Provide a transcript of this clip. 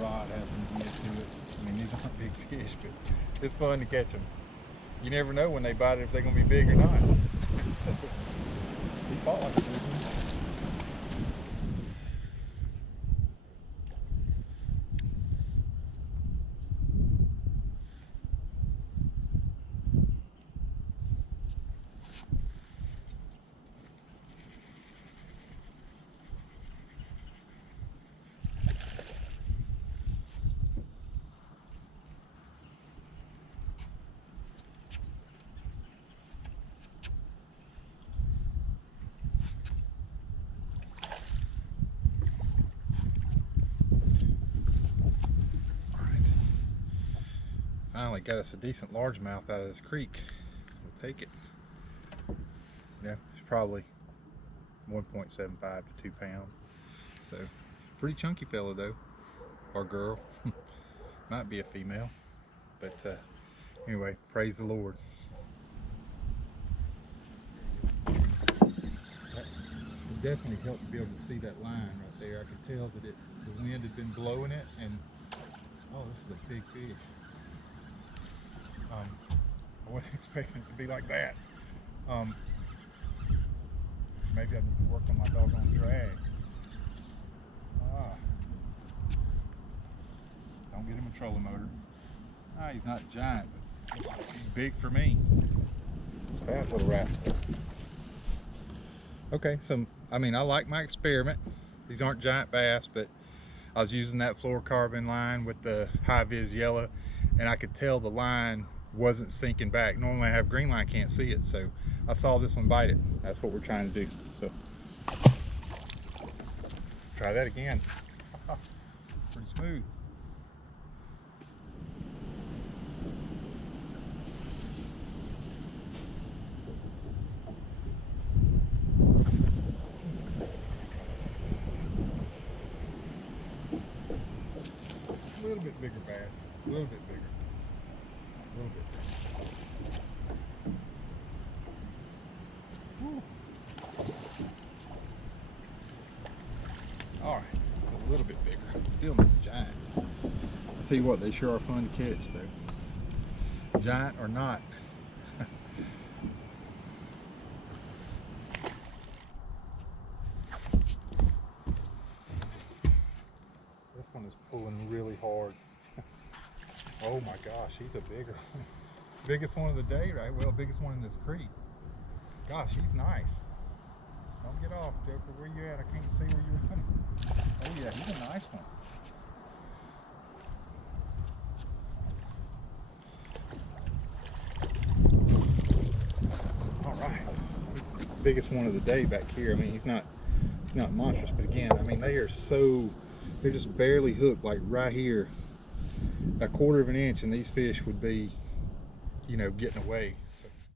rod has some give to it. I mean, these aren't big fish, but it's fun to catch them. You never know when they bite it if they're going to be big or not. So, he fought like a big one. Finally got us a decent largemouth out of this creek. We'll take it. Yeah, it's probably 1.75 to 2 pounds. So, pretty chunky fella though, or girl. Might be a female, but anyway, praise the Lord. It definitely helped to be able to see that line right there. I could tell that the wind had been blowing it, and oh, this is a big fish. I wasn't expecting it to be like that. Maybe I need to work on my doggone drag. Don't get him a trolling motor. He's not giant, but he's big for me. Bad little rascal. Okay, so I mean, I like my experiment. These aren't giant bass, but I was using that fluorocarbon line with the high vis yellow, and I could tell the line wasn't sinking back. Normally I have green line, can't see it, so I saw this one bite it. That's what we're trying to do. So try that again. Pretty smooth. A little bit bigger bass, a little bit bigger. A little bit bigger. Woo. All right, it's a little bit bigger. Still not giant. I'll tell you what, they sure are fun to catch though. Giant or not. This one is pulling really hard. Oh my gosh, he's a bigger one. Biggest one of the day, right? Well, biggest one in this creek. Gosh, he's nice. Don't get off, Joker. Where you at? I can't see where you're running. Oh yeah, he's a nice one. All right, biggest one of the day back here. I mean, he's not monstrous, but again, I mean, they're just barely hooked, like right here, a quarter of an inch, and these fish would be, you know, getting away.